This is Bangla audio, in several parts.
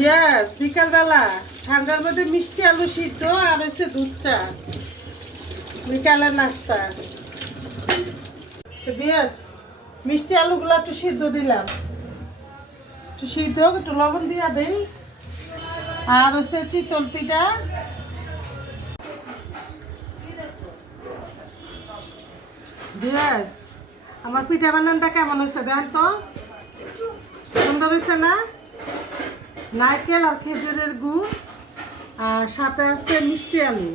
ইয়েস, বিকালবেলা ঠান্ডার মধ্যে মিষ্টি আলু সিদ্ধ আর হচ্ছে দুধ চা, বিকালের নাস্তা। তো বিয়াস মিষ্টি আলুগুলো একটু সিদ্ধ দিলাম, একটু সিদ্ধ একটু লবণ দিয়া দেই। আর হচ্ছে চিতল পিঠা, বিয়াস আমার পিঠা বানানটা কেমন হয়েছে দেখেন তো, সুন্দর হয়েছে না? নারকেল আর খেজুরের গুড় আর সাথে আছে মিষ্টি আলু।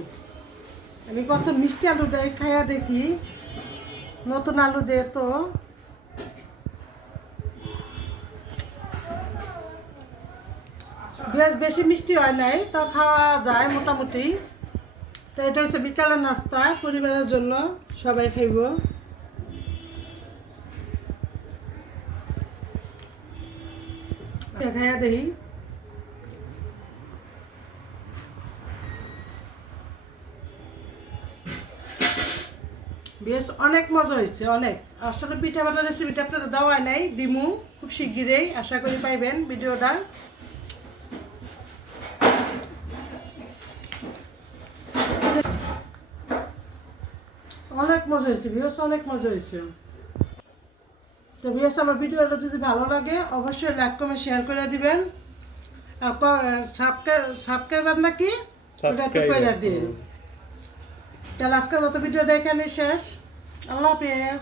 আমি কত মিষ্টি আলুটাই খাইয়া দেখি, নতুন আলু যেহেতু। বেশ বেশি মিষ্টি হয় নাই, তা খাওয়া যায় মোটামুটি। তো এটা হচ্ছে বিকালের নাস্তা পরিবারের জন্য, সবাই খাইব। খাইয়া দেখি। বেশ অনেক মজা হয়েছে, অনেক। আসলে পিঠা বানার রেসিপিটা আপনাদের দেওয়া নাই, দিমু খুব শিগগিরই, আশা করি পাইবেন ভিডিওটা। অনেক মজা হয়েছে ভিউস, অনেক মজা হয়েছে। তো ভিউস আমার ভিডিওটা যদি ভালো লাগে অবশ্যই লাইক কমেন্ট শেয়ার করে দিবেন। আর সাবস্ক্রাইবার নাকি ওটা একটু করে দিন। তাহলে আজকের মতো ভিডিওটা এখানে শেষ। আল্লাহ হাফেজ।